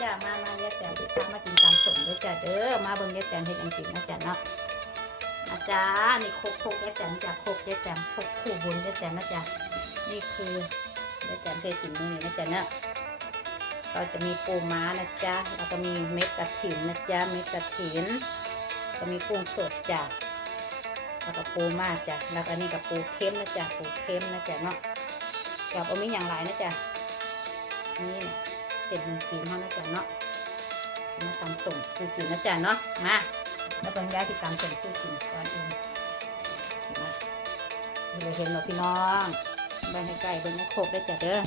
จ้ามามาเรียกแต่ที่ทำมากินตามสมด้วยจ้าเด้อมาเบิ่งเรียกแต่เฮ็ดจังซี่นะจ้าเนาะอาจารย์นี่โคกโคกเรียกแต่จ้าโคกเรียกแต่โคกคู่บุญเรียกแต่นะจ้านี่คือเรียกแต่เทกินมื้อนี้นะจ้าเนาะเราจะมีปูม้านะจ๊ะแล้วก็มีเม็ดกระถินนะจ๊ะเม็ดกระถินก็มีกุ้งสดจ้ะแล้วก็ปูมาจ้ะแล้วก็นี่กับปูเค็มนะจ๊ะปูเค็มนะจ๊ะเนาะกับเอามีอย่างไรนะจ๊ะนี่เนี่ย เป็นขนมจีนเขานะจ๊ะเนาะมาตำส่งซูจินะจ๊ะเนาะมาแล้วเบิ่งย้ายที่ตำส่งซูจิก่อนอื่นมาเดี๋ยวเห็นบ่พี่น้องเบิ่งให้ใกล้เบิ่งให้ครบได้จ้ะเด้อ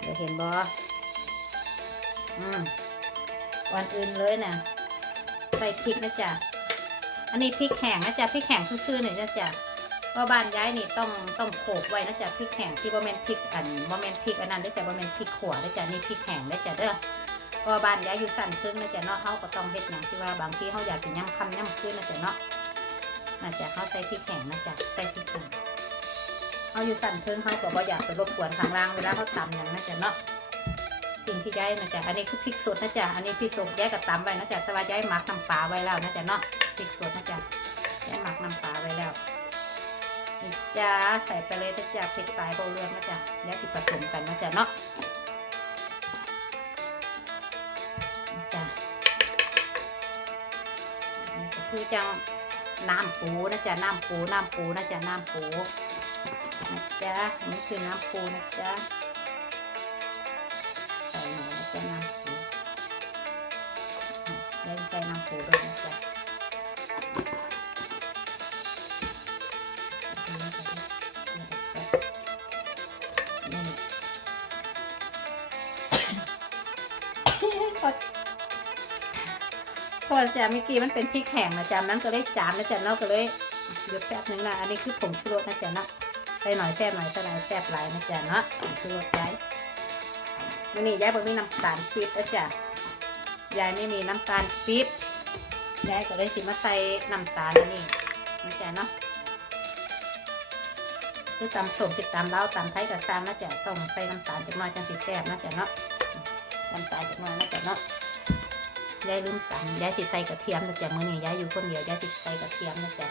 เดี๋ยวเห็นบ่อืมวันอื่นเลยน่ะใส่พริกนะจ๊ะอันนี้พริกแห้งนะจ๊ะพริกแห้งซื่อๆหน่อยนะจ๊ะ เพราะบ้านย้ายนี่ต้องต้องโขกไว้นะจ๊ะพริกแห้งที่บ่แม่นพริกอันบ่แม่นพริกอันนั้นได้อจ้ะบ่แม่นพริกขั่วได้จ้ะนี่พริกแห้งได้จ้ะเด้อเพราะบ้านย้ายอยู่สั่นครึ่งนะจ๊ะเนาะเฮาก็ต้องเฮ็ดหยังที่ว่าบางทีเฮาอยากกินย่ำคำย่ำคืนนะจ๊ะเนาะน่าจะเฮาใส่พริกแห้งนะจ๊ะใส่พริกแห้งเฮาอยู่สั่นครึ่งเฮาก็บ่อยากไปรบกวนข้างล่างเวลาเฮาตำหยังนะจ๊ะเนาะสิ่งที่ย้ายนะจ๊ะอันนี้คือพริกสดนะจ๊ะอันนี้พริกสดย้ายก็ตำไว้นะจ๊ะแต่ว่าย้ายหมักน้ำปลาไว้แล้วนะจ๊ะเนาะพริกสดนะจ๊ะย้ายหมักน้ำปลาไว้แล้ว นี่จ้าใส่ไปเลยนะจ๊ะเป็ดปลายโบเรืองนะจ๊ะแล้วที่ผสมกันนะจ๊ะเนาะจ้ะนี่ก็คือจังน้ำปูนะจ๊ะน้ำปูน้ำปูนะจ๊ะน้ำปูนะจ๊ะอันนี้คือน้ำปูนะจ๊ะใส่หน่อยนะจ๊ะน้ำปูแล้วใส่น้ำปูด้วยนะ พอพอจะเมื่อกี้มันเป็นพริกแห้งนะจ๊ะนั้นก็เลยจามนะจ๊ะเนาะก็เลยหยุดแป๊บนึงนะอันนี้คือผงชูรสนะจ๊ะเนาะใส่หน่อยแซ่บหน่อยใส่หลายแซ่บหลายนะจ๊ะเนาะผงชูรสย้ายวันนี้ยายบอกมีน้ำตาลปี๊บนะจ๊ะยายไม่มีน้ำตาลปี๊บยายก็เลยสิมาใส่น้ำตาลนี่นะจ๊ะเนาะคือตำส้มติดตำเล้าตำไทยกับตำนะจ๊ะต้องใส่น้ำตาลจักน่อยจังสิแซ่บนะจ๊ะเนาะ น้ำตาลจักหน่อยนะจ๊ะเนาะยายลืมตำยายสิดใส่กระเทียมนะจ๊ะมื้อนี้ยายอยู่คนเดียวยายสิดใส่กระเทียมนะจ๊ะ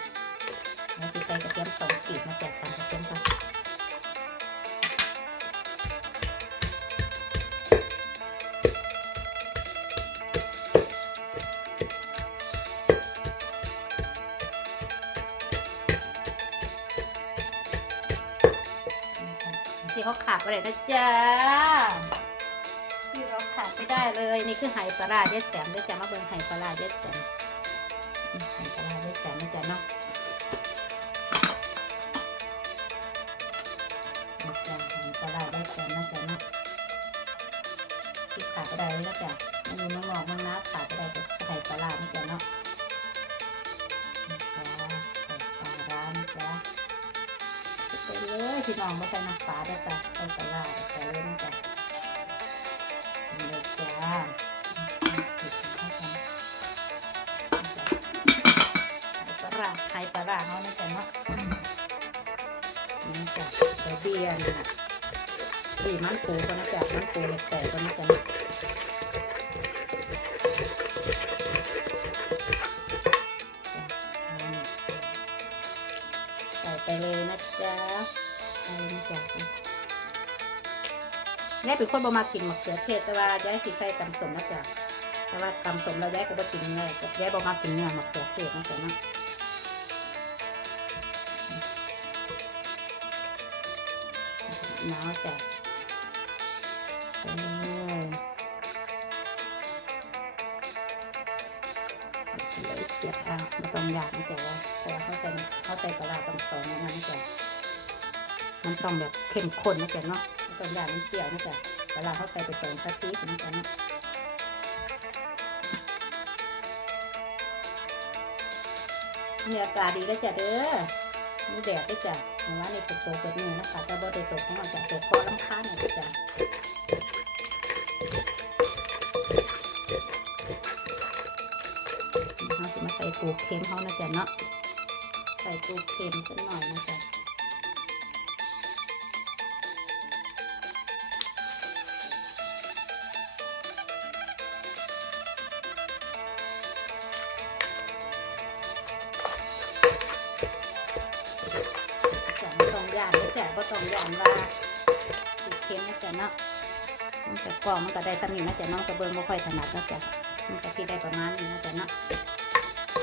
ยายสิดใส่กระเทียมสองขีดนะจ๊ะตำกระเทียมก่อนที่เขาขาดไปเลยนะจ๊ะที่เร ไม่ได้เลยนี่คือไหปลาร้าเด็ดแสมเด็ดแสมมาเบิ่งไหปลาร้าเด็ดแสมอืมไหปลาร้าเด็ดแสมนะจ๊ะเนาะปลาร้าเย็ดแสมนะจ๊ะเนาะที่ขาดไม่ได้เลยนะจ๊ะมันมีน้องๆมันน้าขาดไม่ได้จะไหปลาร้านะจ๊ะเนาะจ้ะไหปลาร้านะจ๊ะไปเลยพี่น้องไม่ใส่น้ำปลาด้จ้ะใส่ปลาร้า เบียร์นี่นะบีมันปูก็นะจ๊ะมันปูเล็กแต่ก็นะจ๊ะเนะจ้ะใส่ไปเลยนะจ๊ะใส่นะจ๊ะยายเป็นคนบ่มากินมะเขือเทศแต่ว่ายายสิใส่ตำสมนะจ๊ะแต่ว่าตำสมเรายายก็บ่กินเนื้อยายบ่มากินเนื้อมะเขือเทศนะจ๊ะนะ หนาวจ้ะไปเลยเก็บอะม่ต้องอยากนะจ๊ะว่าเพราะว่าเขาใส่เขาใส่ปลาร้าตำสมนะนะจ๊ะมันต้องแบบเข้มข้นนะจ๊ะเนาะต้องอยากมันเปรี้ยวนะจ๊ะเวลาเขาใส่ไปสองกะทิถึงจะนะมีอากาศดีแล้วจ้ะเด้อ มีแดดด้วยจ้ะเมื่อวาในฝนตกเกิดมือนะคะแต่บ่ได้ตกของเราจะตกคอลำค้าญเนี่ยจ้ะเราจะมาใส่ปูเค็มเขานะจ๊ะเนาะ ใส่ปูเค็มสักหน่อยนะจ๊ะ ต้องย่านว่าสิเค็มนะจ๊ะเนาะมันจะกรองมันก็ได้สำนีนะจ๊ะน้องกระเบื้องไม่ค่อยถนัดนะจ๊ะมันก็ที่ได้ประมาณนี้นะจ๊ะเนาะ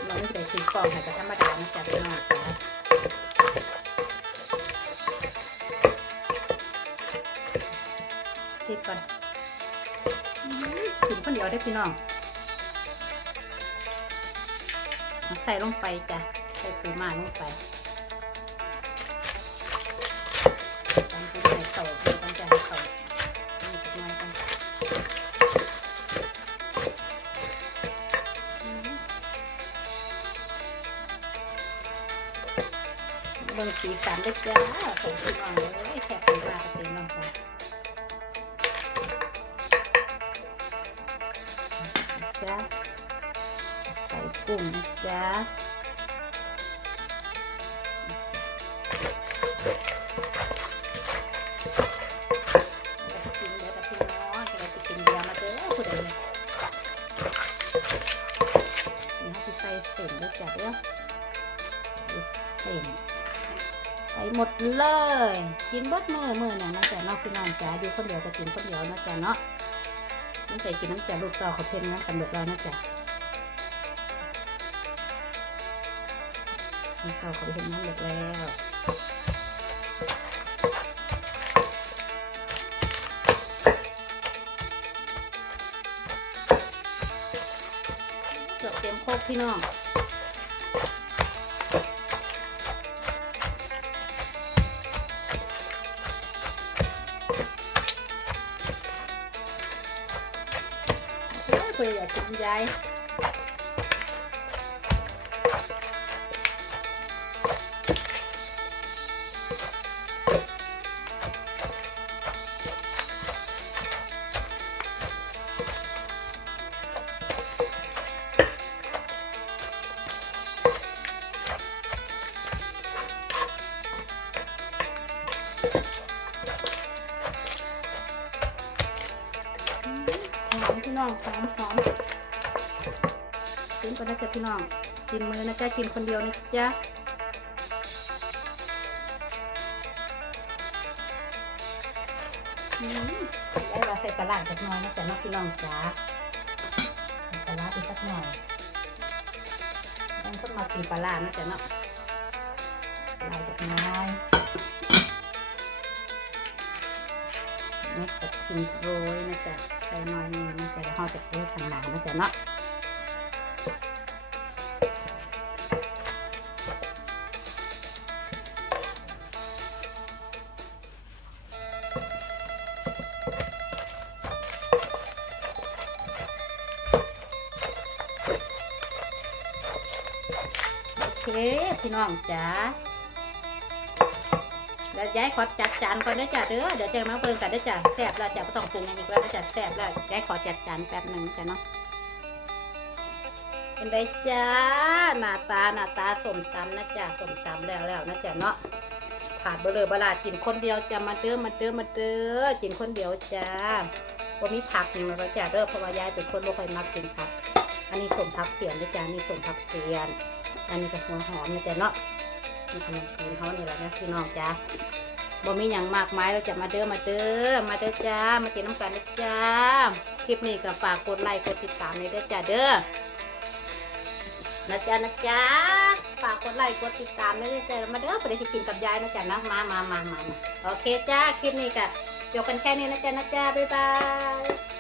เราไม่ได้ซื้อกรองให้กับธรรมดานะจ๊ะพี่น้องจ๋าเก็บก่อนอื้อกินคนเดียวได้พี่น้องใส่ลงไปจ้ะใส่ปูมาลงไป เบิ่งสีสันเด้จ้าของพี่น้องเลยแค่ปูมากระเต็มลงไปจ้าใส่กุ้งจ้าจะกินเดี๋ยวจะพี่น้องจะได้ไปกินเบียร์มาเด้อผู้ใดเส่เส้นด้วยจ้ะเด้อใส่เส้น ใส่หมดเลย กินเบดมือมือเนี่ยนะจ๊ะเนาะพี่น้องจ๋าอยู่คนเดียวก็กินคนเดียวนะจ๊ะเนาะไม่ใส่กินน้ำจ่าลูกเต่าเขาเพ่นนะกันเบิดแล้วนะจ๊ะลูกเต่าเขาเพ่นน้ำเบิดแล้วเกือบเต็มโคกพี่น้อง เฮ้ยเหอมหอมกินไปนะจ๊ะพี่น้องกินมือนะจ๊ะกินคนเดียวนะจ๊ะอืมได้เราใส่ปลาร้าสักหน่อยนะจ๊ะน้องพี่น้องจ๋าใส่ปลาร้าไปสักหน่อยยังคนมากินปลาร้านะจ๊ะเนาะปลาร้าสักน่อยเม็ดกระเทียมโรยนะจ๊ะ ส่หน่อยนึงนะจ๊ะแล้วเราจะเพิ่มข้างหน้านะจ๊ะเนาะโอเค พี่น้องจ๋า แล้วย้ายขอจัดจานก่อนเด้จ้ะเด้อเดี๋ยวจะมาเบิ่งกันเด้จ้ะแซ่บแล้วจ้ะไม่ต้องปรุงหยังอีกแล้วเด้จ้ะแซ่บแล้วย้ายขอจัดจานแป๊บหนึ่งจ้ะเนาะเป็นไรจ้าหน้าตาหน้าตาสมตำนะจ้ะสมตำแล้วแล้วนะจ้ะเนาะขาดเบลอบลาดกินคนเดียวจะมาเด้อมาเด้อมาเด้อกินคนเดียวจ้าว่ามีผักอย่างไรจ้ะเด้อเพราะว่ายายเป็นคนบ่ค่อยมักกินผัก อันนี้สมผักเสียนนะจ้ะนี่สมผักเสียน อันนี้ก็หัวหอมนะจ๊ะเนาะ นี่ขนมจีนเขานี่แหละนะพี่น้องจ้าบ่มีอย่างมากมายเราจะมาเด้อมาเด้อมาเด้อจ้ามากินน้ำกันนะจ้าคลิปนี้ก็ฝากกดไลค์กดติดตามในเด้อจ้าเด้อนะจ๊ะนะจ๊ะฝากกดไลค์กดติดตามในเด้อจ้ามาเด้อไปได้กินกับยายนะจ๊ะนะมามามามามาโอเคจ้าคลิปนี้ก็จบกันแค่นี้นะจ๊ะนะจ๊ะบ๊ายบาย